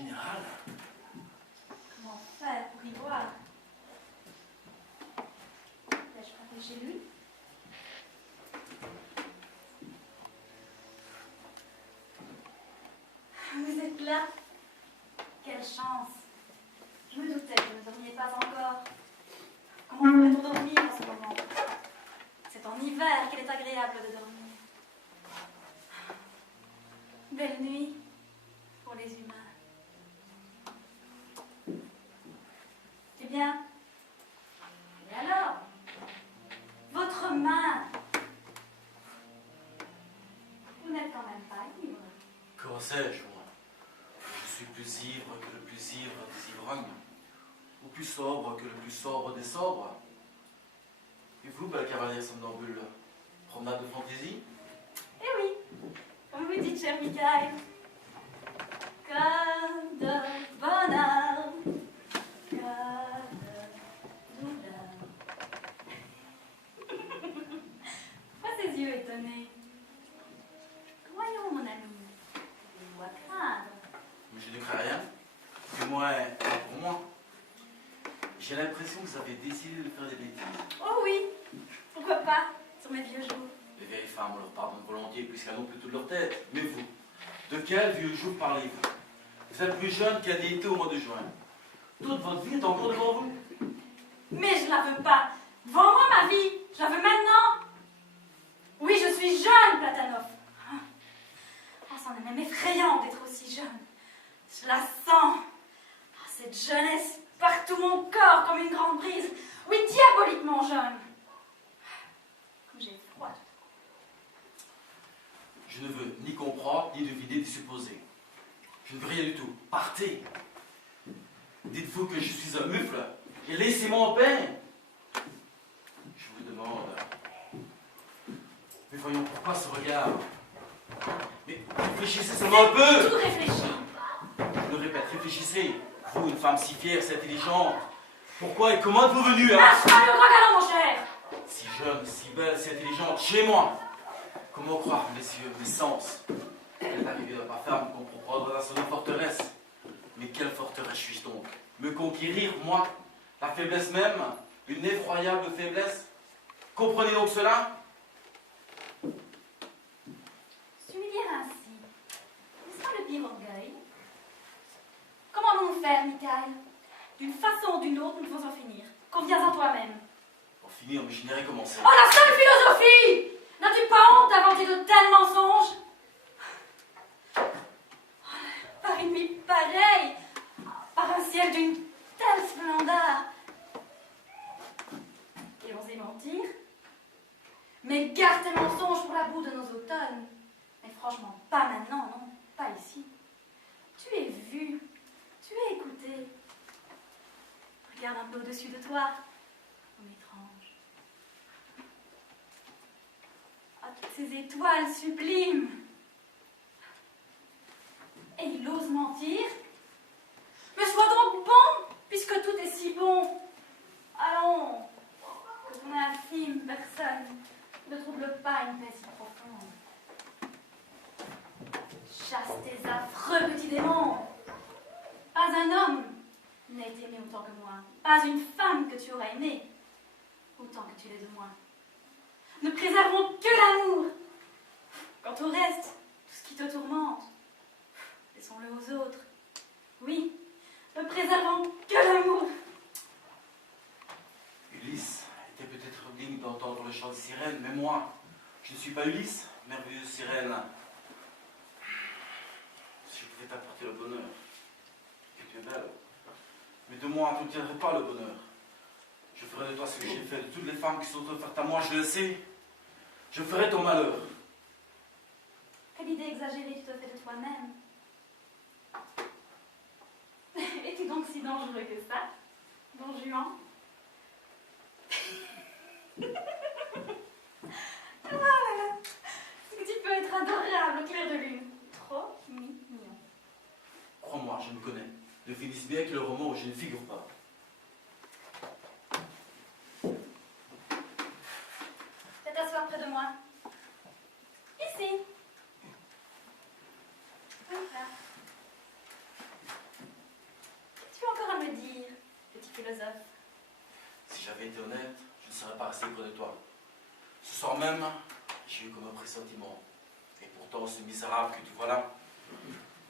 général. Comment faire pour y voir? L'ai-je frappé chez lui? Vous êtes là? Quelle chance! Je me doutais que vous ne dormiez pas encore. Comment pourrait-on dormir en ce moment? C'est en hiver qu'il est agréable de dormir. Belle nuit pour les humains. Eh bien, et alors? Votre main? Vous n'êtes quand même pas libre. Comment sais-je, moi? Je suis plus ivre que le plus ivre des ivrognes, ou plus sobre que le plus sobre des sobres. Et vous, belle cavalière somnambule, promenade de fantaisie? Eh oui, comme vous dites, cher Michael. Comme de bonheur, que de douleur. Pourquoi ces yeux étonnés? Voyons, mon ami, avez-vous à craindre? Mais je ne crains rien, du moins pas pour moi. J'ai l'impression que vous avez décidé de faire des bêtises. Oh oui, pourquoi pas, sur mes vieux jours. Les vieilles femmes, on leur pardonne volontiers puisqu'elles n'ont plus toute leur tête. Mais vous, de quel vieux jour parlez-vous? Vous êtes plus jeune qu'elle n'était au mois de juin. Toute votre vie est encore devant vous. Mais je la veux pas. Devant moi, ma vie, je la veux maintenant. Oui, je suis jeune, Platanov. Oh, c'en est même effrayant d'être aussi jeune. Je la sens. Oh, cette jeunesse partout mon corps comme une grande brise. Oui, diaboliquement jeune. Comme j'ai froid. Je ne veux ni comprendre, ni deviner, ni supposer. Je ne veux rien du tout. Partez. Dites-vous que je suis un mufle et laissez-moi en paix. Je vous demande. Mais voyons, pourquoi ce regard? Mais réfléchissez seulement un peu. Tout réfléchi. Je le répète, réfléchissez. Vous, une femme si fière, si intelligente. Pourquoi et comment êtes-vous venue à... Marche pas le grand galop, mon cher. Si jeune, si belle, si intelligente, chez moi. Comment croire, messieurs, mes sens? Elle est arrivée dans ma femme qu'on prendra dans son forteresse. Mais quelle forteresse suis-je donc? Me conquérir, moi? La faiblesse même? Une effroyable faiblesse? Comprenez donc cela? S'humilier ainsi, n'est-ce pas le pire orgueil? Comment allons-nous faire, Michael? D'une façon ou d'une autre, nous devons en finir. Conviens-en toi-même. Pour finir, mais je n'irai commencer. Oh, la seule philosophie! N'as-tu pas honte d'inventer de tels mensonges? Par une nuit pareille, par un ciel d'une telle splendeur. Et oser mentir? Mais garde tes mensonges pour la boue de nos automnes. Mais franchement, pas maintenant, non, pas ici. Tu es vu, tu es écouté. Regarde un peu au-dessus de toi, comme étrange. Ah, toutes ces étoiles sublimes. Et il ose mentir? Mais sois donc bon, puisque tout est si bon. Allons, que ton infime personne ne trouble pas une paix si profonde. Chasse tes affreux petits démons. Pas un homme n'a été aimé autant que moi. Pas une femme que tu auras aimée autant que tu l'es de moi. Ne préservons que l'amour. Quant au reste, tout ce qui te tourmente, laissons-le aux autres. Oui, ne préservons que l'amour. Ulysse était peut-être digne d'entendre le chant des sirènes, mais moi, je ne suis pas Ulysse, merveilleuse sirène. Si je pouvais t'apporter le bonheur, que tu es belle, mais de moi, tu ne tiendrais pas le bonheur. Je ferai de toi ce que j'ai fait de toutes les femmes qui sont offertes à moi, je le sais. Je ferai ton malheur. Quelle idée exagérée tu te fais de toi-même. Es-tu donc si dangereux que ça, Don Juan? Ah là là, c'est que tu peux être adorable au clair de lune. Trop mignon. Crois-moi, je me connais. Ne finisse bien que le roman où je ne figure pas. Fais t'asseoir près de moi. Ici. Voilà. j'avais été honnête, je ne serais pas resté près de toi. Ce soir même, j'ai eu comme un pressentiment. Et pourtant, ce misérable que tu vois là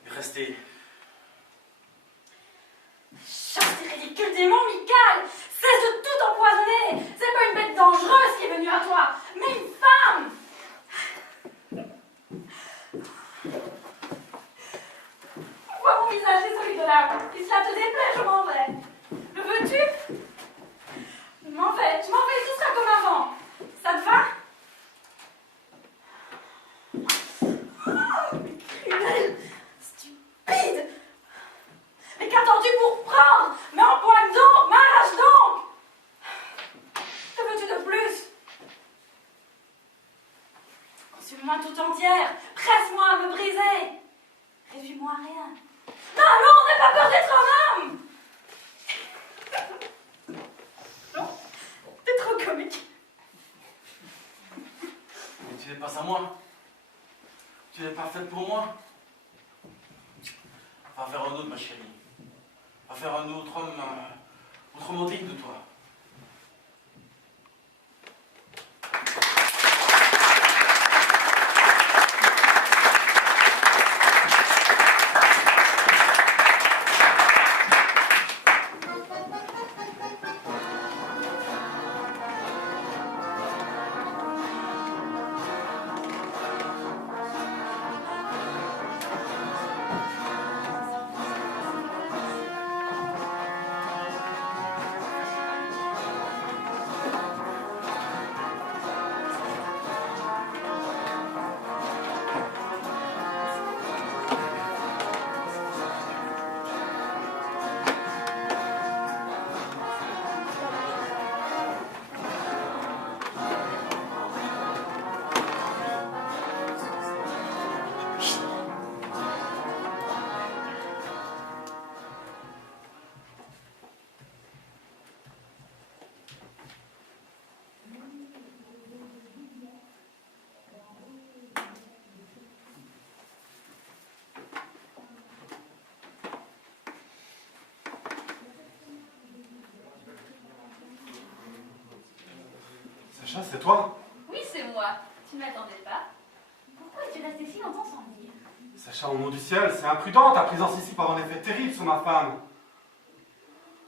est resté. Chasse tes ridicules démons, Michael! Cesse de tout empoisonner! C'est pas une bête dangereuse qui est venue à toi, mais une femme! Vois mon visage et celui de là. Si cela te déplaît, je m'en vais. Le veux-tu? Je m'en vais, tout sera comme avant. Ça te va? Oh, mais cruel, stupide! Mais qu'attends-tu pour prendre? Mais empoigne donc, m'arrache donc! Que veux-tu de plus? Consume-moi tout entière, presse-moi à me briser. Réduis-moi à rien. Non, n'aie pas peur d'être un homme! Non, t'es trop comique. Mais tu n'es pas à moi. Tu n'es pas faite pour moi. Va vers un autre, ma chérie. Va vers un autre homme, autrement digne de toi. Sacha, c'est toi? Oui, c'est moi. Tu ne m'attendais pas. Pourquoi es-tu resté si longtemps sans venir? Sacha, au nom du ciel, c'est imprudent, ta présence ici peut avoir un effet terrible sur ma femme.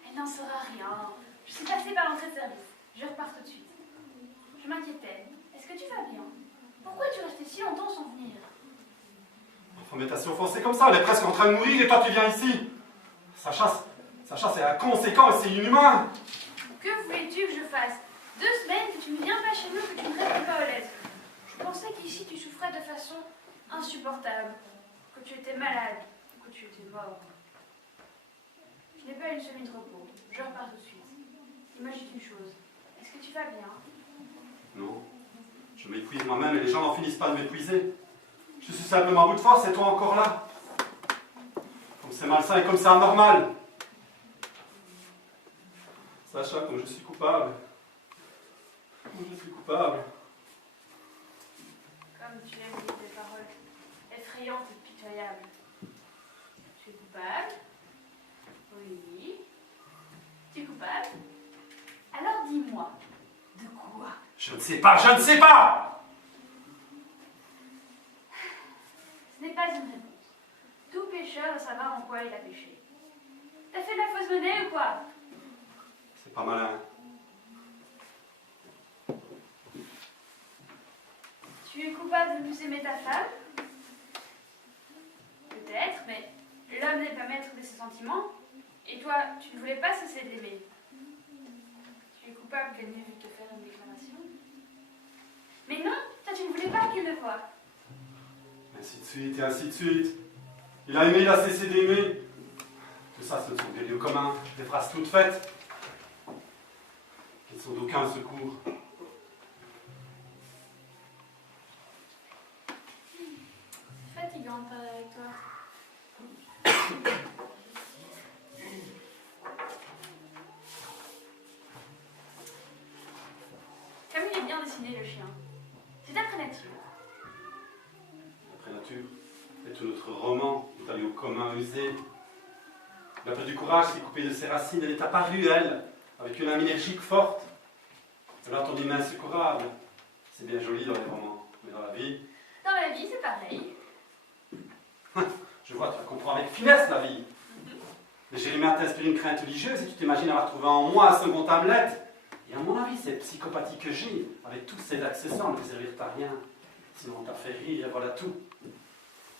Elle n'en saura rien. Je suis passée par l'entrée de service. Je repars tout de suite. Je m'inquiétais. Est-ce que tu vas bien? Pourquoi es-tu resté si longtemps sans venir? Enfin, mais t'as si offensé comme ça, elle est presque en train de mourir et toi tu viens ici. Sacha, c'est inconséquent et c'est inhumain. Que voulais-tu que je fasse? 2 semaines que tu ne viens pas chez nous, que tu ne réponds pas aux lettres. Je pensais qu'ici tu souffrais de façon insupportable, que tu étais malade, que tu étais mort. Je n'ai pas une semaine de repos. Je repars tout de suite. Imagine une chose. Est-ce que tu vas bien? Non, je m'épuise moi-même et les gens n'en finissent pas de m'épuiser. Je suis simplement à bout de force et toi encore là. Comme c'est malsain et comme c'est anormal. Sacha, comme je suis coupable. Comme je suis coupable. Comme tu aimes dire des paroles effrayantes et pitoyables. Tu es coupable? Oui. Tu es coupable? Alors dis-moi, de quoi? Je ne sais pas, je ne sais pas! Ce n'est pas une réponse. Tout pécheur doit savoir en quoi il a péché. T'as fait de la fausse monnaie ou quoi? C'est pas malin. Tu es coupable de ne plus aimer ta femme? Peut-être, mais l'homme n'est pas maître de ses sentiments. Et toi, tu ne voulais pas cesser de l'aimer. Tu es coupable qu'elle n'ait vu te faire une déclaration. Mais non, toi tu ne voulais pas qu'il le voie. Ainsi de suite et ainsi de suite. Il a aimé, il a cessé d'aimer. Tout ça, ce sont des lieux communs, des phrases toutes faites, qui ne sont d'aucun secours. Fatigant de parler avec toi. Comme il est bien dessiné le chien. C'est d'après nature. Après nature, et tout notre roman est allé au commun usé. Il a pris du courage, s'est coupé de ses racines, elle est apparue, elle, avec une âme énergique forte. Alors ton humain insecourable, c'est bien joli dans les romans, mais dans la vie... Dans la vie, c'est pareil. Je vois, tu la comprends avec finesse, la vie. Mais Jérémie t'inspire une crainte religieuse et tu t'imagines avoir trouvé en moi un second Hamlet. Et à mon avis, cette psychopathie que j'ai, avec tous ces accessoires, ne peut servir à rien. Sinon on t'a fait rire et voilà tout.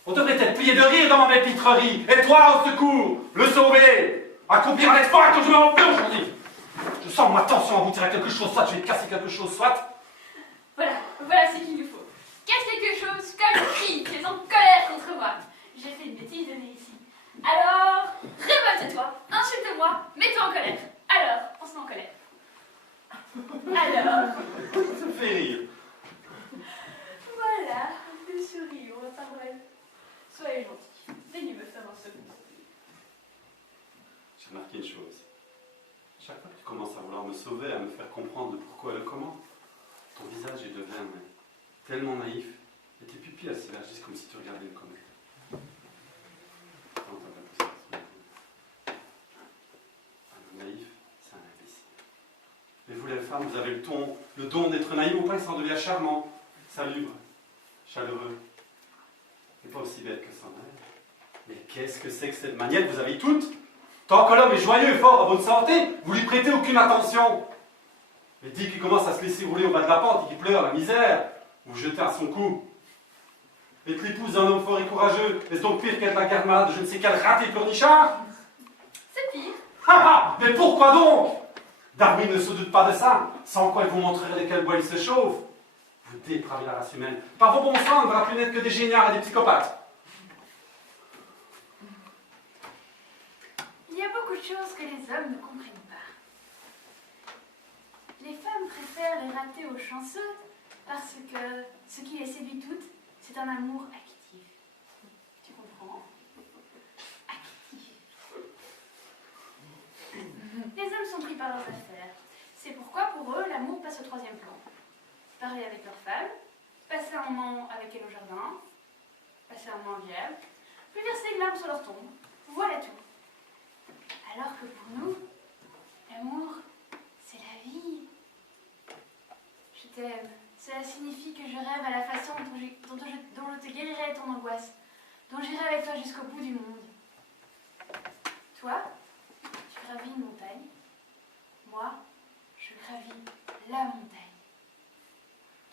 On devrait être plié de rire dans ma belle pitrerie. Et toi, au secours, le sauver, accomplir un exploit que je me rends plus aujourd'hui. Je sens ma tension aboutir à quelque chose, soit je vais te casser quelque chose, soit... Voilà ce qu'il nous faut. Casse quelque chose comme le cri, tu es en colère contre moi. J'ai fait une bêtise de venir ici. Alors, révolte-toi, insulte-moi, mets-toi en colère. Alors, on se met en colère. Alors, Ça me fait rire. voilà, le sourire, enfin bref. Soyez gentils, daignez me faire un second. J'ai remarqué une chose. Chaque fois que tu commences à vouloir me sauver, à me faire comprendre le pourquoi et le comment, ton visage il devient tellement naïf et tes pupilles elles s'élargissent comme si tu regardais une comète. Un naïf, c'est un imbécile. Mais vous les femmes, vous avez le don d'être naïf ou pas, ça en devient charmant, salubre, chaleureux. Et pas aussi bête que ça même. Mais qu'est-ce que c'est que cette maniette? Vous avez toutes. Tant que l'homme est joyeux et fort, en bonne santé, vous lui prêtez aucune attention. Et dit qu'il commence à se laisser rouler au bas de la pente et qu'il pleure la misère, vous jetez à son cou. Être l'épouse d'un homme fort et courageux, est-ce donc pire qu'être la garde-malade de je ne sais quel raté pleurnichard? C'est pire. Ah ah! Mais pourquoi donc? Darwin ne se doute pas de ça, sans quoi il vous montrerait de quel bois il se chauffe. Vous dépravez la race humaine. Par vos bons sens, on ne verra plus n'être que des géniards et des psychopathes. Il y a beaucoup de choses que les hommes ne comprennent pas. Les femmes préfèrent les ratés aux chanceux parce que ce qui les séduit toutes, c'est un amour actif. Tu comprends? Actif. Les hommes sont pris par leurs affaires. C'est pourquoi pour eux, l'amour passe au troisième plan. Parler avec leur femme, passer un moment avec elle au jardin, passer un moment en bière, puis verser une larme sur leur tombe. Voilà tout. Alors que pour nous, l'amour, c'est la vie. Je t'aime. Cela signifie que je rêve à la façon dont je te guérirai ton angoisse, dont j'irai avec toi jusqu'au bout du monde. Toi, tu gravis une montagne. Moi, je gravis la montagne.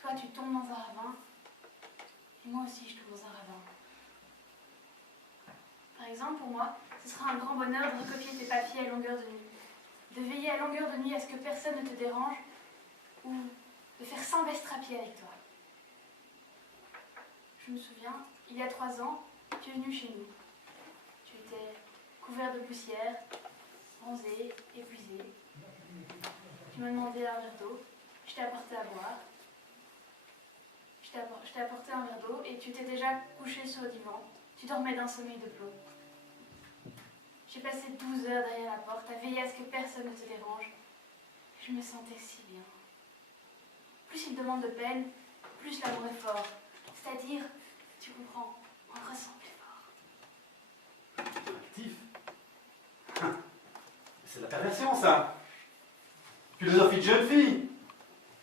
Toi, tu tombes dans un ravin. Et moi aussi, je tombe dans un ravin. Par exemple, pour moi, ce sera un grand bonheur de recopier tes papiers à longueur de nuit, de veiller à longueur de nuit à ce que personne ne te dérange, ou de faire 100 vestes à pied avec toi. Je me souviens, il y a 3 ans, tu es venu chez nous. Tu étais couvert de poussière, bronzé, épuisé. Tu m'as demandé un verre d'eau, je t'ai apporté à boire. Je t'ai apporté un verre d'eau et tu t'es déjà couché sur le divan. Tu dormais d'un sommeil de plomb. J'ai passé 12 heures derrière la porte à veiller à ce que personne ne te dérange. Je me sentais si bien. Plus il demande de peine, plus l'amour est fort. C'est-à-dire, tu comprends, on le ressent plus fort. Actif. C'est de la perversion, ça. Philosophie de jeune fille.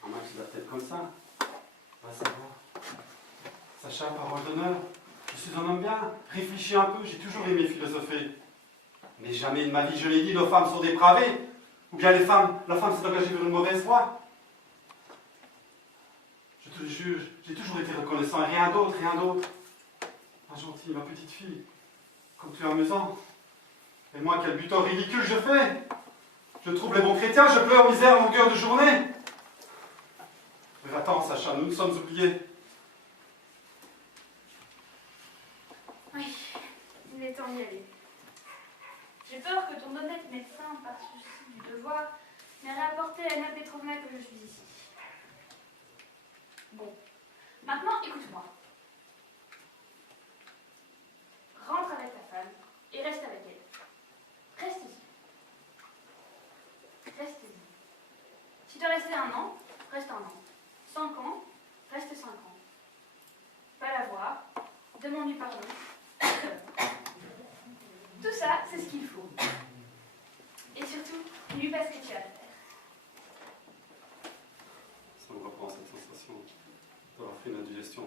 En moi, tu dois peut-être comme ça. Va savoir. Sacha, parole d'honneur. Je suis un homme bien. Réfléchis un peu, j'ai toujours aimé philosopher. Mais jamais de ma vie, je l'ai dit, nos femmes sont dépravées. Ou bien la femme s'est engagée vers une mauvaise voie. Je te le juge, j'ai toujours été reconnaissant et rien d'autre, rien d'autre. Ma gentille, ma petite fille, comme tu es amusant. Et moi, quel butin ridicule je fais. Je trouble les bons chrétiens, je pleure en misère en longueur de journée. Mais va-t'en, Sacha, nous nous sommes oubliés. Oui, il est temps d'y aller. J'ai peur que ton honnête médecin, par souci du devoir, n'ait rapporté à Anna Petrovna que je suis ici. Bon, maintenant écoute-moi. Rentre avec ta femme et reste avec elle. Reste ici. Reste ici. Si tu dois rester 1 an, reste 1 an. 5 ans, reste 5 ans. Va la voir, demande-lui pardon. Tout ça, c'est ce qu'il faut. Et surtout, lui passe ce que tu as à faire. fait une indigestion.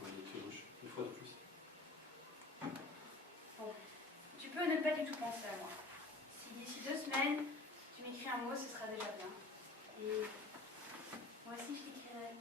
Ouais, tu rouge, une fois de plus. Bon, tu peux ne pas du tout penser à moi. Si d'ici 2 semaines, tu m'écris un mot, ce sera déjà bien. Et moi aussi, je t'écrirai.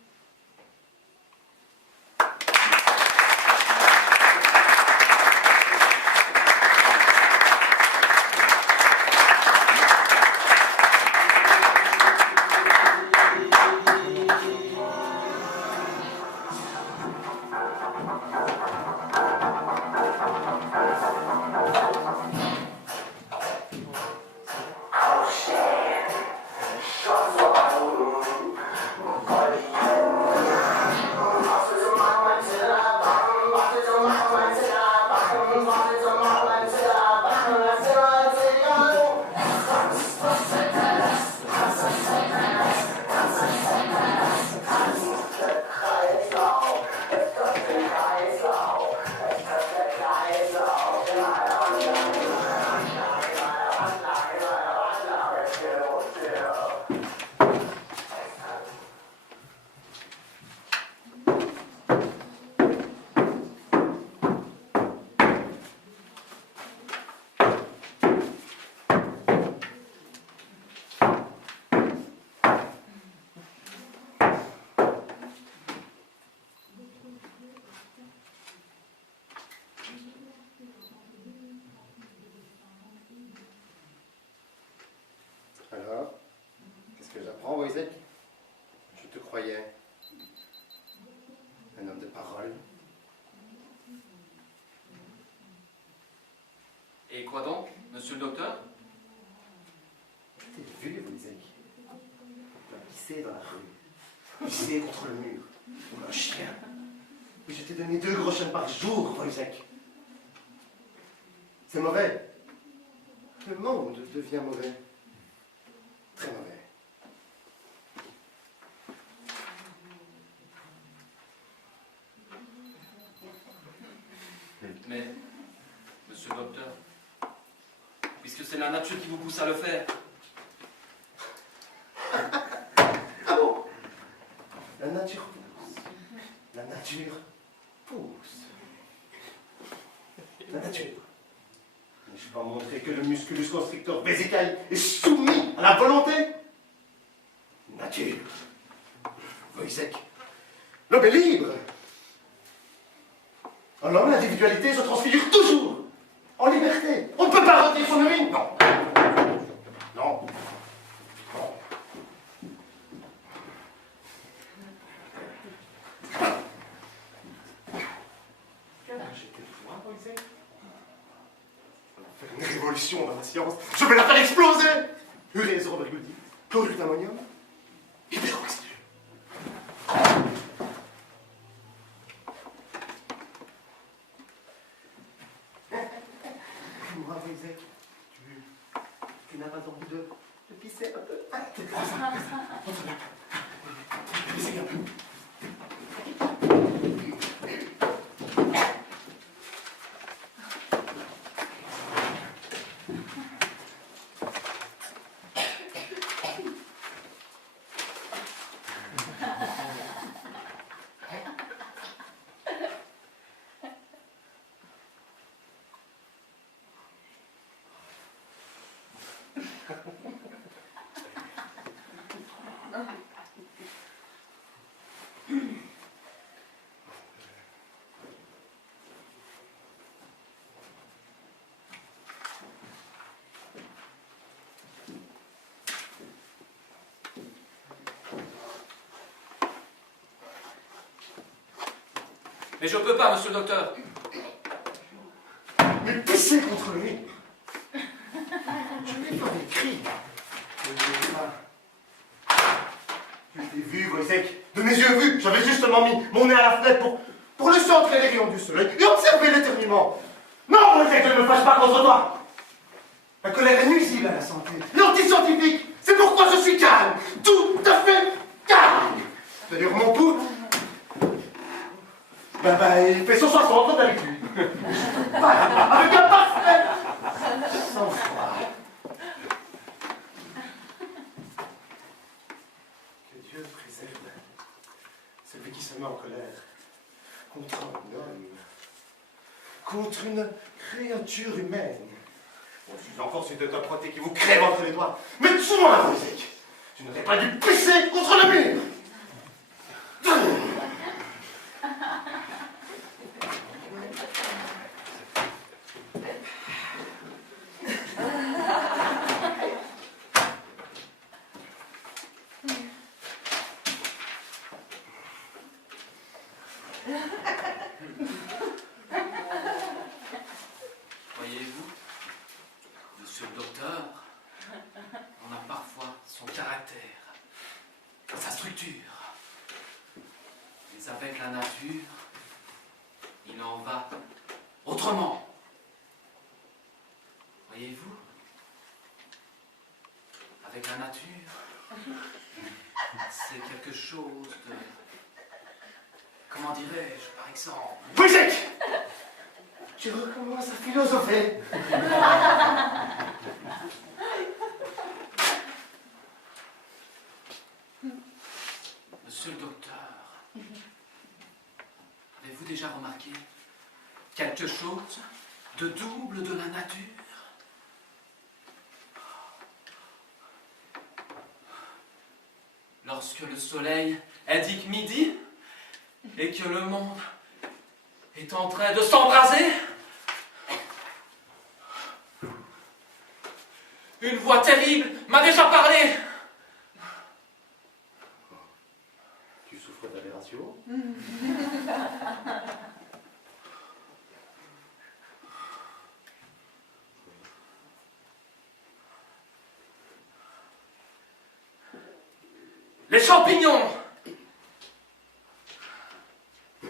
Alors, qu'est-ce que j'apprends, Wojciech? Je te croyais un homme de parole. Et quoi donc, monsieur le docteur? Je t'ai vu, Wojciech. Tu as pissé dans la rue, pissé contre le mur, comme un chien. Et je t'ai donné 2 groschen par jour, Wojciech. C'est mauvais. Le monde devient mauvais. Très mauvais. Mais, monsieur le docteur, puisque c'est la nature qui vous pousse à le faire. Ah bon? La nature pousse. La nature pousse. La nature. Mais je vais montrer que le musculus constrictor vésicae est soumis à la volonté. Nature. Wojciech. L'homme est libre. En l'homme, l'individualité se transfigure toujours en liberté. On ne peut pas retirer son urine. Non. Non. Non. J'étais voir, Wojciech. On va faire une révolution dans la science. Je vais la faire exploser. Urée 0,10, chlorure d'ammonium, hydroxyde. Moi, Wojciech, tu n'as pas envie de pisser un peu? Ah, t'es pas ça. Pisser un peu. Mais je peux pas, monsieur le docteur. Mais pissez contre lui. Je n'ai pas écrit. Je ne l'ai pas. Je l'ai vu, Wojciech. De mes yeux vus. J'avais justement mis mon nez à la fenêtre pour laisser entrer les rayons du soleil et observer l'éternuement. Non, Wojciech, je ne me fâche pas contre toi. La colère est nuisible à la santé. L'antiscientifique. C'est pourquoi je suis calme. Tout à fait calme. D'ailleurs, mon pouls... il fait son 60 comme d'habitude. Voilà, avec un parfait sang-froid. Que Dieu préserve Celui qui se met en colère contre un homme, contre une créature humaine. Bon, si encore c'était un protégé qui vous crève entre les doigts, mais tuez-moi, Wojciech. Tu n'aurais pas dû pisser contre le mur. Voyez-vous, monsieur le docteur, on a parfois son caractère, sa structure. Mais avec la nature, il en va autrement. Voyez-vous, avec la nature, c'est quelque chose de... Comment dirais-je, par exemple? Wojciech, tu recommences à philosopher. Monsieur le docteur, avez-vous déjà remarqué quelque chose de double de la nature? Lorsque le soleil indique midi et que le monde est en train de s'embraser, une voix terrible m'a déjà parlé. Tu souffres d'aberration? Les champignons!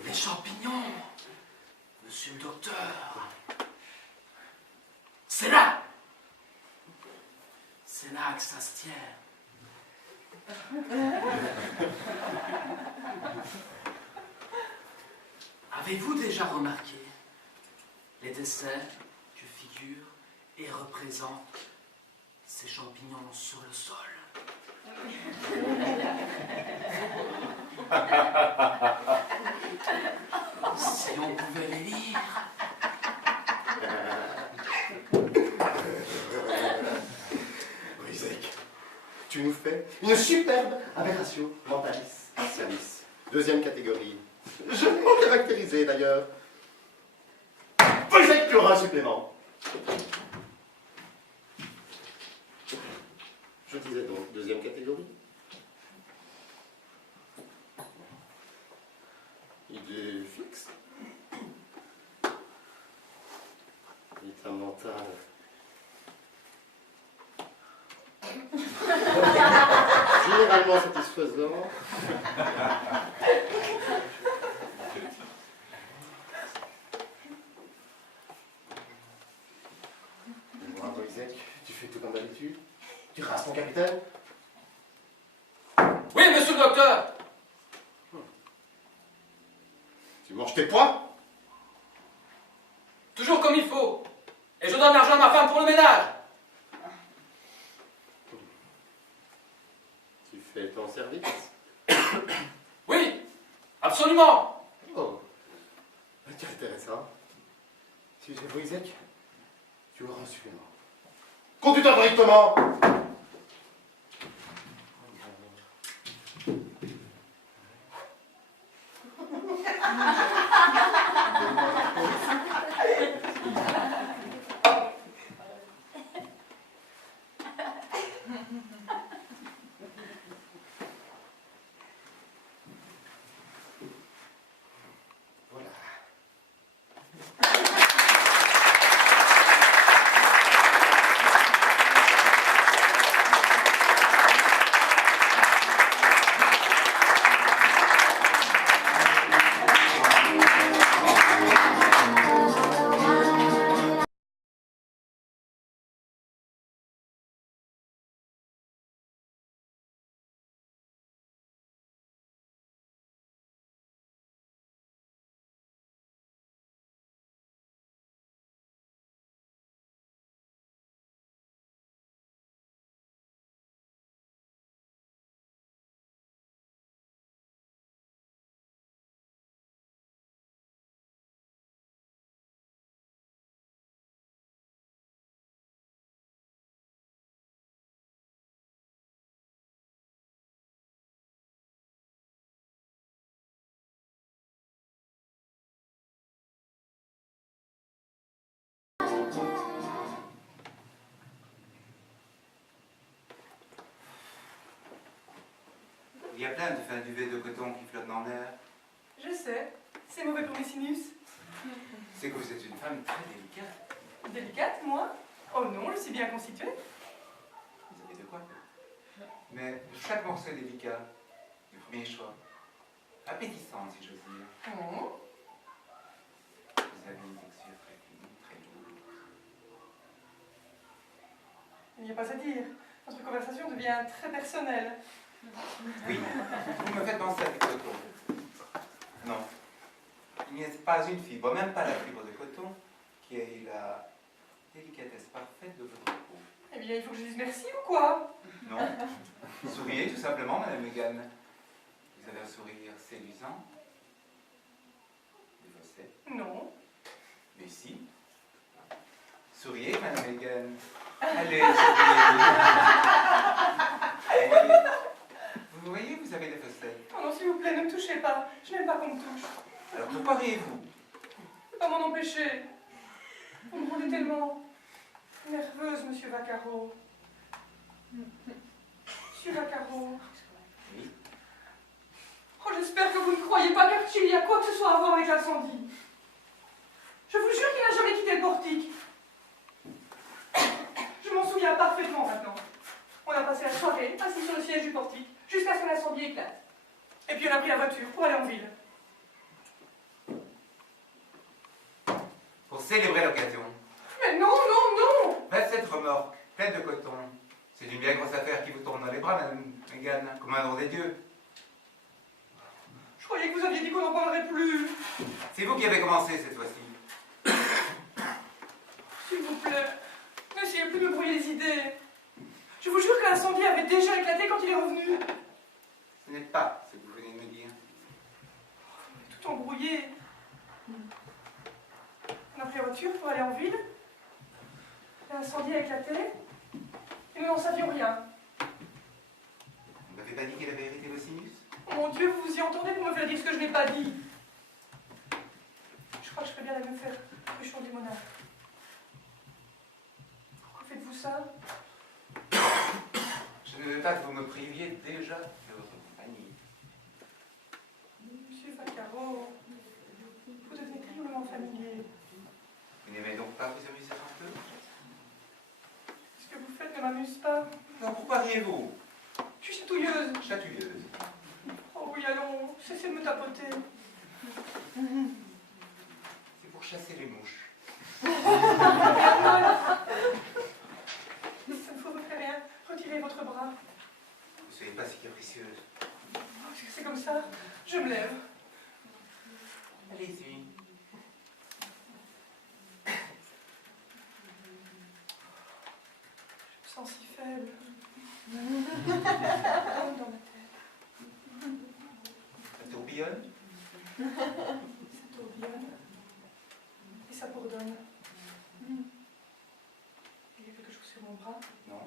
Les champignons, monsieur le docteur. C'est là! C'est là que ça se tient. Avez-vous déjà remarqué les dessins que figurent et représentent ces champignons sur le sol? Si on pouvait les lire. Wojciech, tu nous fais une superbe aberration mentalis facialis. Deuxième catégorie. Joliment caractérisée d'ailleurs. Wojciech, tu auras un supplément. Je disais donc, deuxième catégorie. Idée fixe. État mental. Généralement satisfaisant. Moi, Wojciech, tu fais tout comme d'habitude. Tu rases ton capitaine. Oui, monsieur le docteur! Tu manges tes pois. Toujours comme il faut. Et je donne l'argent à ma femme pour le ménage. Tu fais ton service. Oui, absolument. Oh, c'est intéressant. Si j'ai Wojciech, tu auras un supplément. Conduis-toi correctement. Il y a plein de fins duvet de coton qui flottent dans l'air. Je sais, c'est mauvais pour mes sinus. C'est que vous êtes une femme très délicate. Délicate, moi? Oh non, je suis bien constituée. Vous avez de quoi. Mais chaque morceau est délicat. Du premier choix. Appétissant, si j'ose dire. Oh. Vous avez une texture très fine, très lourde. Il n'y a pas à dire. Notre conversation devient très personnelle. Oui, vous me faites penser à du coton. Non. Il n'y a pas une fibre, même pas la fibre de coton, qui ait la délicatesse parfaite de votre peau. Eh bien, il faut que je dise merci ou quoi? Non. Souriez tout simplement, Madame Megan. Vous avez un sourire séduisant. Des faussettes. Non. Mais si. Souriez, Madame Megan. Allez, souriez. Vous voyez, vous avez des faussettes. Oh non, s'il vous plaît, ne me touchez pas. Je n'aime pas qu'on me touche. Alors pourquoi riez-vous? Faut pas m'en empêcher. Vous me rendez tellement nerveuse, monsieur Vaccaro. Monsieur Vaccaro. Oui. Oh, j'espère que vous ne croyez pas qu'Archie a quoi que ce soit à voir avec l'incendie. Je vous jure qu'il n'a jamais quitté le portique. Je m'en souviens parfaitement maintenant. On a passé la soirée assis sur le siège du portique jusqu'à ce que l'incendie éclate. Et puis on a pris la voiture pour aller en ville. Pour célébrer l'occasion. Mais non, non, non! Faites cette remorque, pleine de coton. C'est une bien grosse affaire qui vous tourne dans les bras, Madame Megan, comme un don des dieux. Je croyais que vous aviez dit qu'on n'en parlerait plus. C'est vous qui avez commencé cette fois-ci. S'il vous plaît, n'essayez plus de me brouiller les idées. Je vous jure que l'incendie avait déjà éclaté quand il est revenu. Ce n'est pas ce que vous venez de me dire. Tout embrouillé. On a pris la voiture pour aller en ville. L'incendie a éclaté. Et nous n'en savions rien. Vous m'avez pas dit qu'il avait hérité vos sinus? Oh mon Dieu, vous vous y entendez pour me faire dire ce que je n'ai pas dit. Je crois que je ferais bien d'aller me faire ruchon de limonade. Pourquoi faites-vous ça? Je ne veux pas que vous me priviez déjà de votre compagnie. Monsieur Vaccaro, vous devenez terriblement familier. Vous n'aimez donc pas vous amuser un peu? Ce que vous faites ne m'amuse pas. Non, pourquoi riez-vous? Je suis chatouilleuse. Chatouilleuse. Oh oui, allons, cessez de me tapoter. C'est pour chasser les mouches. Ça ne faut vous faire rien. Retirez votre bras. Ne soyez pas si capricieuse. Oh, c'est comme ça. Je me lève. Allez-y. Je me sens si faible. Dans ma tête. Ça tourbillonne? Ça tourbillonne. Et ça bourdonne. Il y a quelque chose sur mon bras. Non.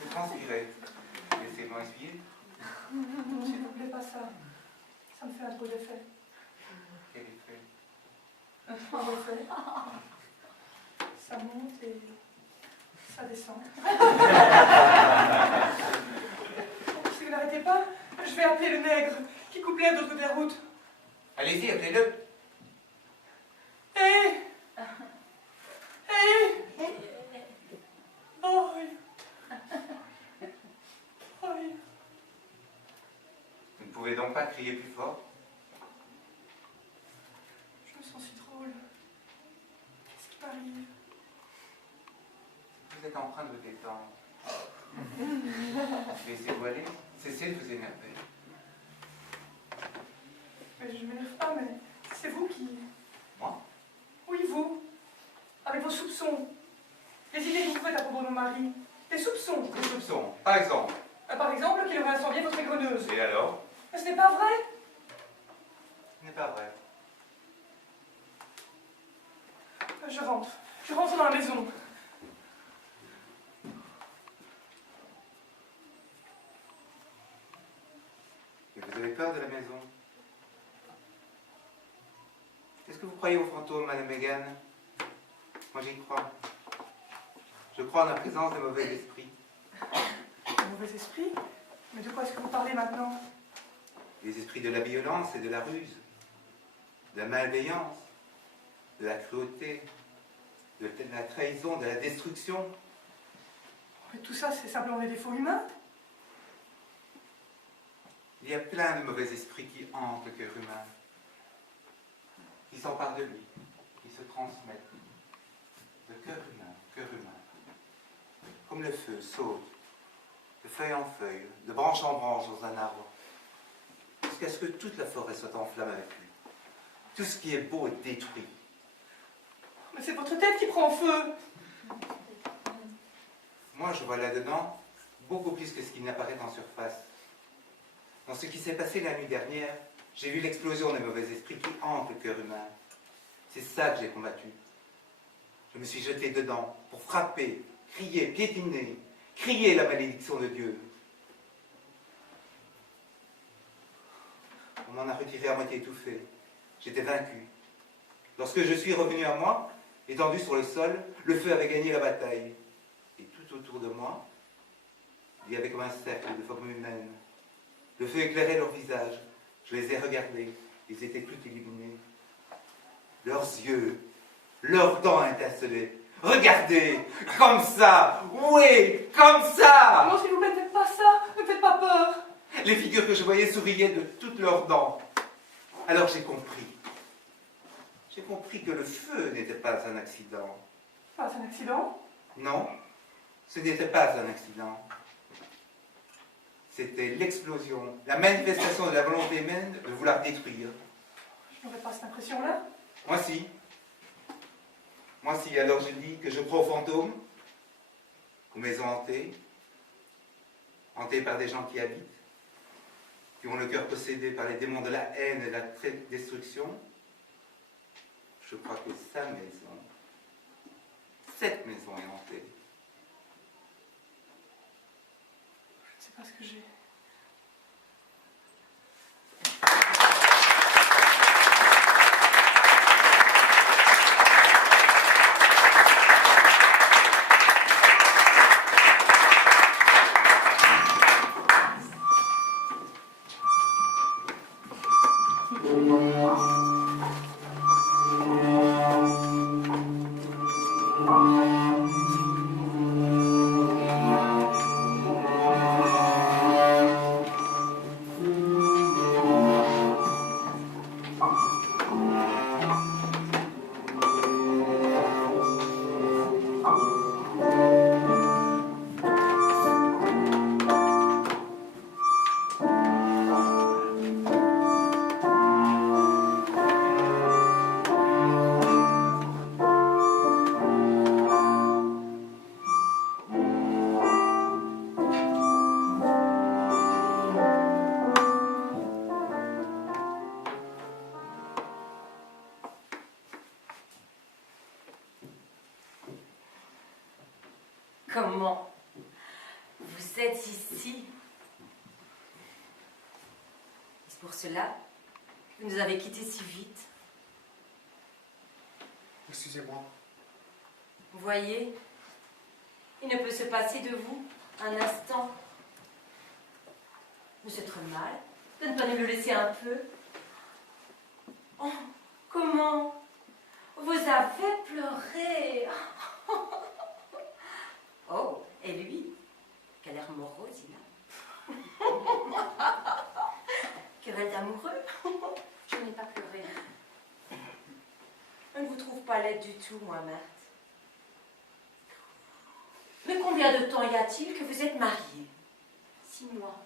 Vous transpirez. Laissez-moi essuyer. Non, s'il vous plaît, pas ça. Ça me fait un drôle d'effet. Quel effet? Un drôle d'effet. Ça monte et ça descend. Si vous n'arrêtez pas, je vais appeler le nègre qui coupe l'air de l'autre côté de la route. Allez-y, appelez-le. Hé! Hé! Boy! Boy! Vous ne pouvez donc pas crier plus fort? Je me sens si drôle. Qu'est-ce qui m'arrive? Vous êtes en train de vous détendre. Laissez-vous aller. Cessez de vous énerver. Mais je ne m'énerve pas, mais c'est vous qui... Moi? Oui, vous. Avec vos soupçons. Les idées que vous faites à propos de mon mari. Des soupçons. Des soupçons, par exemple. Par exemple, qu'il aurait incendié votre égreneuse. Et alors? Mais ce n'est pas vrai. Ce n'est pas vrai. Je rentre. Je rentre dans la maison. Et vous avez peur de la maison? Est-ce que vous croyez aux fantômes, Madame Megan? Moi, j'y crois. Je crois crois en la présence des mauvais esprits. Un mauvais esprit? Mais de quoi est-ce que vous parlez maintenant? Les esprits de la violence et de la ruse, de la malveillance, de la cruauté, de la trahison, de la destruction. Mais tout ça, c'est simplement des défauts humains. Il y a plein de mauvais esprits qui hantent le cœur humain, qui s'emparent de lui, qui se transmettent de cœur humain, comme le feu saute de feuille en feuille, de branche en branche dans un arbre, jusqu'à ce que toute la forêt soit en flamme avec lui. Tout ce qui est beau est détruit. Mais c'est votre tête qui prend feu. Moi, je vois là-dedans beaucoup plus que ce qui n'apparaît en surface. Dans ce qui s'est passé la nuit dernière, j'ai vu l'explosion des mauvais esprits qui hantent le cœur humain. C'est ça que j'ai combattu. Je me suis jeté dedans pour frapper, crier, piétiner, crier la malédiction de Dieu. On m'en a retiré à moitié étouffé. J'étais vaincu. Lorsque je suis revenu à moi, étendu sur le sol, le feu avait gagné la bataille. Et tout autour de moi, il y avait comme un cercle de formes humaines. Le feu éclairait leurs visages. Je les ai regardés. Ils étaient tout illuminés. Leurs yeux, leurs dents étincelaient. Regardez, comme ça, oui, comme ça. Non, s'il vous plaît, ne faites pas ça, ne me faites pas peur. Les figures que je voyais souriaient de toutes leurs dents. Alors j'ai compris. J'ai compris que le feu n'était pas un accident. Pas un accident? Non, ce n'était pas un accident. C'était l'explosion, la manifestation de la volonté humaine de vouloir détruire. Je n'aurais pas cette impression-là. Moi si. Moi si, alors je dis que je crois aux fantômes, aux maisons hantées, hantées par des gens qui habitent, qui ont le cœur possédé par les démons de la haine et de la destruction. Je crois que sa maison, cette maison est hantée. Je ne sais pas ce que j'ai. Comment vous êtes ici? C'est pour cela que vous nous avez quittés si vite. Excusez-moi. Vous voyez, il ne peut se passer de vous un instant. Vous êtes trop mal de ne pas nous le laisser un peu. Oh, comment vous avez pleuré. Oh, et lui, quel air morose il a. Querelle d'amoureux. Je n'ai pas pleuré. Je ne vous trouve pas laide du tout, moi, Marthe. Mais combien de temps y a-t-il que vous êtes mariée? 6 mois.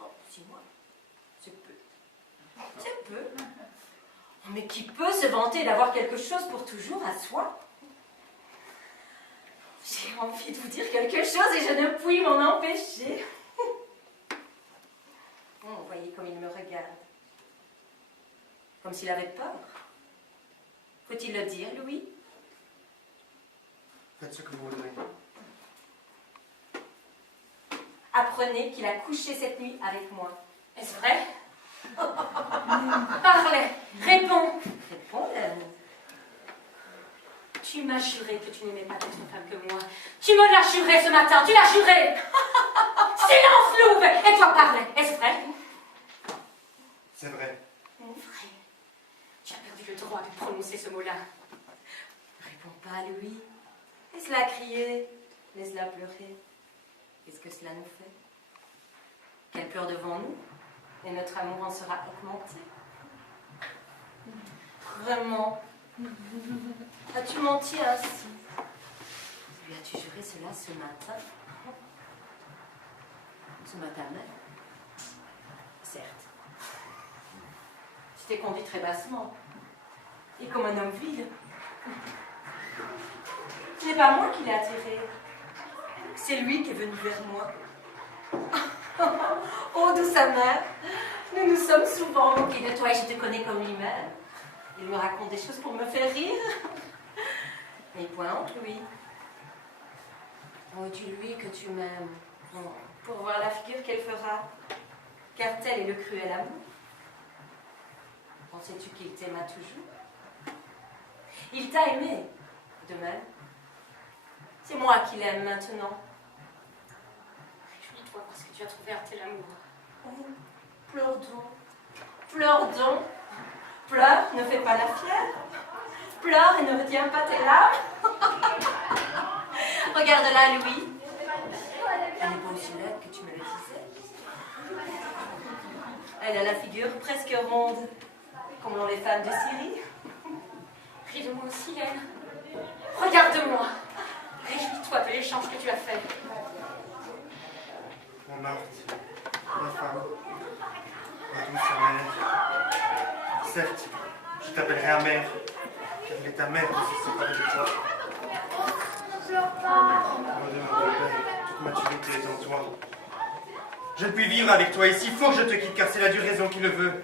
Oh, 6 mois. C'est peu. C'est peu. Oh, mais qui peut se vanter d'avoir quelque chose pour toujours à soi? J'ai envie de vous dire quelque chose et je ne puis m'en empêcher. Oh, vous voyez comme il me regarde. Comme s'il avait peur. Faut-il le dire, Louis? Faites ce que vous voudrez. Apprenez qu'il a couché cette nuit avec moi. Est-ce vrai? Parlez, réponds. Réponds, Lane. Tu Tu m'as juré que tu n'aimais pas d'autre femme que moi. Tu me l'as juré ce matin, tu l'as juré. Silence, louve. Et toi, parle. Est-ce vrai? C'est vrai. Vrai. Tu as perdu le droit de prononcer ce mot-là. Réponds pas, Louis. Laisse-la crier. Laisse-la pleurer. Qu'est-ce que cela nous fait? Qu'elle pleure devant nous, et notre amour en sera augmenté. Vraiment? As-tu menti ainsi? Lui as-tu juré cela ce matin? Ce matin même? Certes. Tu t'es conduit très bassement, et comme un homme vil. Ce n'est pas moi qui l'ai attiré. C'est lui qui est venu vers moi. Oh, douce amère, nous nous sommes souvent moqués de toi et je te connais comme lui-même. Il me raconte des choses pour me faire rire. Mais point honte, Louis. Oh, dis-lui que tu m'aimes. Oh, pour voir la figure qu'elle fera. Car tel est le cruel amour. Pensais-tu qu'il t'aima toujours? Il t'a aimé, de même. C'est moi qui l'aime maintenant. Réjouis-toi parce que tu as trouvé un tel amour. Oh, pleure donc. Pleure donc. Pleure, ne fais pas la fière. Pleure et ne retiens pas tes larmes. Regarde-la, Louis. Elle n'est pas aussi laide que tu me le disais. Elle a la figure presque ronde, comme l'ont les femmes de Syrie. Ris de moi aussi, Hélène. Regarde-moi. Réjouis-toi de l'échange que tu as fait. Mon Marthe, ma femme, ma douce mère. Certes, je t'appellerai amère, car il est ta mère de se séparer de toi. Moi de mon père, toute maturité est en toi. Je ne puis vivre avec toi ici, il faut que je te quitte, car c'est la dure raison qui le veut.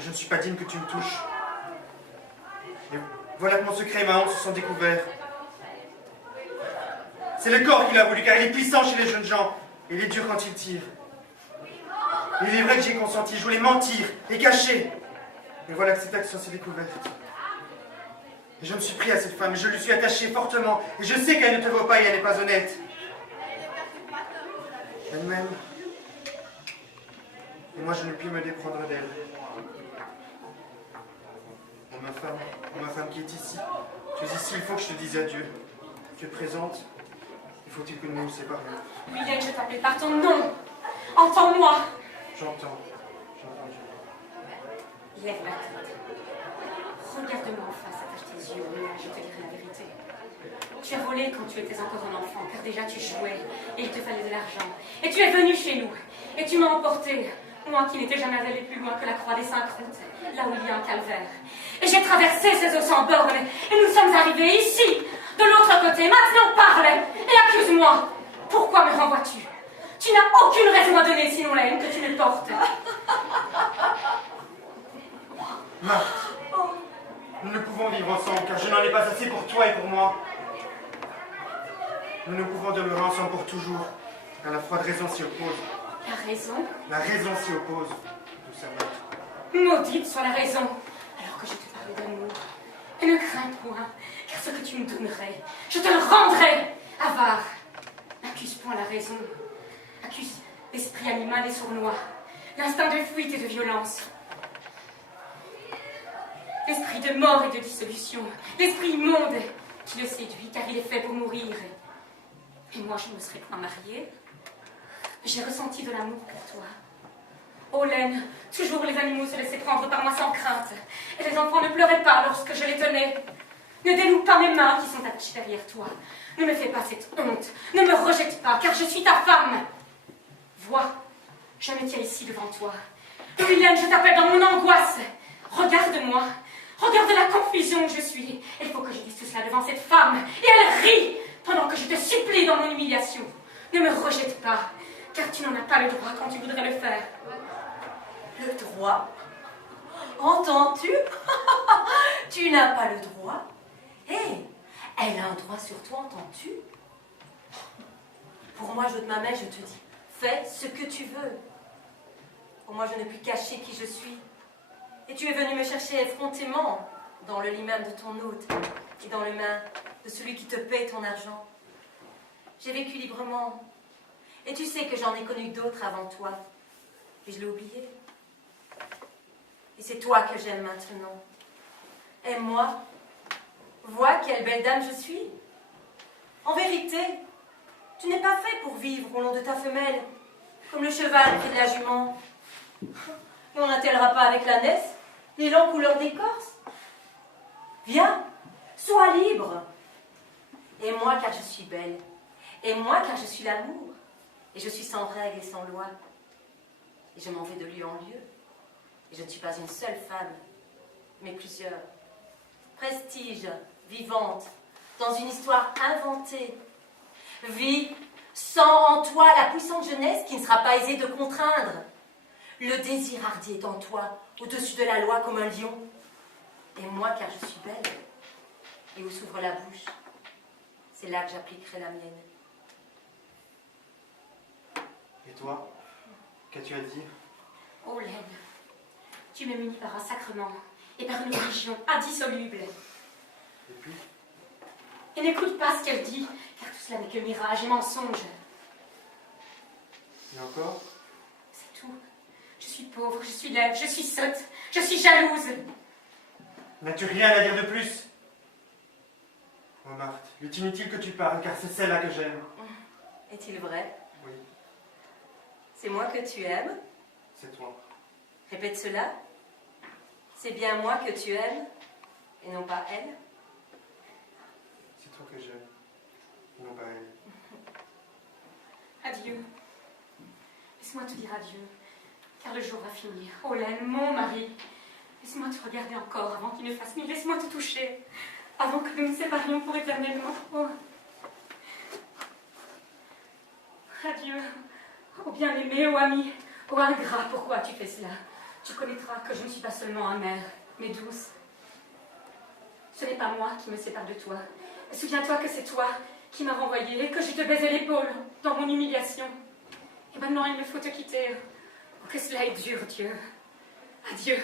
Je ne suis pas digne que tu me touches. Et voilà que mon secret et ma honte se sont découverts. C'est le corps qui l'a voulu, car il est puissant chez les jeunes gens, et il est dur quand il tire. Il est vrai que j'ai consenti, je voulais mentir et cacher. Et voilà que cette action s'est découverte. Et je me suis pris à cette femme, et je lui suis attaché fortement, et je sais qu'elle ne te vaut pas et elle n'est pas honnête. Elle m'aime. Et moi je ne puis me déprendre d'elle. Ma femme qui est ici. Tu es ici, il faut que je te dise adieu. Tu es présente. Il faut-il que nous nous séparions? Mylène, je t'appelle par ton nom. Entends-moi. J'entends. J'ai entendu. Lève la tête. Regarde-moi en face, attache tes yeux. Je te dirai la vérité. Tu as volé quand tu étais encore un enfant, car déjà tu jouais et il te fallait de l'argent. Et tu es venu chez nous et tu m'as emporté. Moi qui n'étais jamais allé plus loin que la croix des 5 routes, là où il y a un calvaire. Et j'ai traversé ces eaux sans bornes, et nous sommes arrivés ici, de l'autre côté. Maintenant parle, et accuse-moi. Pourquoi me renvoies-tu? Tu n'as aucune raison à donner, sinon la haine que tu me portes. Marthe, nous ne pouvons vivre ensemble, car je n'en ai pas assez pour toi et pour moi. Nous ne pouvons demeurer ensemble pour toujours, car la froide raison s'y oppose. La raison? La raison s'y oppose, douce amère. Maudite soit la raison, alors que je te parlais d'amour. Et ne crains point, car ce que tu me donnerais, je te le rendrai. Avare, n'accuse point la raison. Accuse l'esprit animal et sournois, l'instinct de fuite et de violence. L'esprit de mort et de dissolution, l'esprit immonde qui le séduit, car il est fait pour mourir. Et moi, je ne me serais point mariée. J'ai ressenti de l'amour pour toi. Oh, laine, toujours les animaux se laissaient prendre par moi sans crainte. Et les enfants ne pleuraient pas lorsque je les tenais. Ne déloue pas mes mains qui sont attachées derrière toi. Ne me fais pas cette honte. Ne me rejette pas, car je suis ta femme. Vois, je me tiens ici devant toi. Mylène, je t'appelle dans mon angoisse. Regarde-moi. Regarde la confusion où je suis. Il faut que je dise tout cela devant cette femme. Et elle rit pendant que je te supplie dans mon humiliation. Ne me rejette pas, car tu n'en as pas le droit quand tu voudrais le faire. Le droit? Entends-tu? Tu n'as pas le droit? Hé, elle a un droit sur toi, entends-tu? Pour moi, je de ma mère, je te dis, fais ce que tu veux. Pour moi, je ne puis cacher qui je suis. Et tu es venu me chercher effrontément dans le lit même de ton hôte. et dans les mains de celui qui te paie ton argent. J'ai vécu librement. Et tu sais que j'en ai connu d'autres avant toi. Et je l'ai oublié. Et c'est toi que j'aime maintenant. Aime-moi. Vois quelle belle dame je suis. En vérité, tu n'es pas fait pour vivre au long de ta femelle, comme le cheval près de la jument. Et on n'attellera pas avec la naisse l'élan couleur d'écorce. Viens, sois libre. Aime-moi car je suis belle. Aime-moi car je suis l'amour. Et je suis sans règles et sans loi. Et je m'en vais de lieu en lieu. Et je ne suis pas une seule femme, mais plusieurs. Prestige, vivante, dans une histoire inventée. Vis, sens en toi la puissante jeunesse qui ne sera pas aisée de contraindre. Le désir hardi est en toi, au-dessus de la loi comme un lion. Aime-moi car je suis belle. Et où s'ouvre la bouche, c'est là que j'appliquerai la mienne. Et toi, qu'as-tu à dire? Oh, Laine, tu m'es munie par un sacrement et par une religion indissoluble. Et puis? Et n'écoute pas ce qu'elle dit, car tout cela n'est que mirage et mensonge. Et encore? C'est tout. Je suis pauvre, je suis laide, je suis sotte, je suis jalouse. N'as-tu rien à dire de plus? Oh Marthe, il est inutile que tu parles, car c'est celle-là que j'aime. Est-il vrai? Oui, C'est moi que tu aimes? c'est toi. Répète cela. C'est bien moi que tu aimes, et non pas elle? C'est toi que j'aime, et non pas elle. Adieu. Laisse-moi te dire adieu, car le jour va finir. Oh, Laine, mon mari, laisse-moi te regarder encore avant qu'il ne fasse nuit. Laisse-moi te toucher, avant que nous nous séparions pour éternellement. Oh. Adieu. Oh bien-aimé, oh ami, oh ingrat, pourquoi tu fais cela? Tu connaîtras que je ne suis pas seulement amère, mais douce. Ce n'est pas moi qui me sépare de toi. Souviens-toi que c'est toi qui m'as renvoyée et que je te baisais l'épaule dans mon humiliation. Et maintenant il me faut te quitter. Oh, que cela est dur, Dieu. Adieu.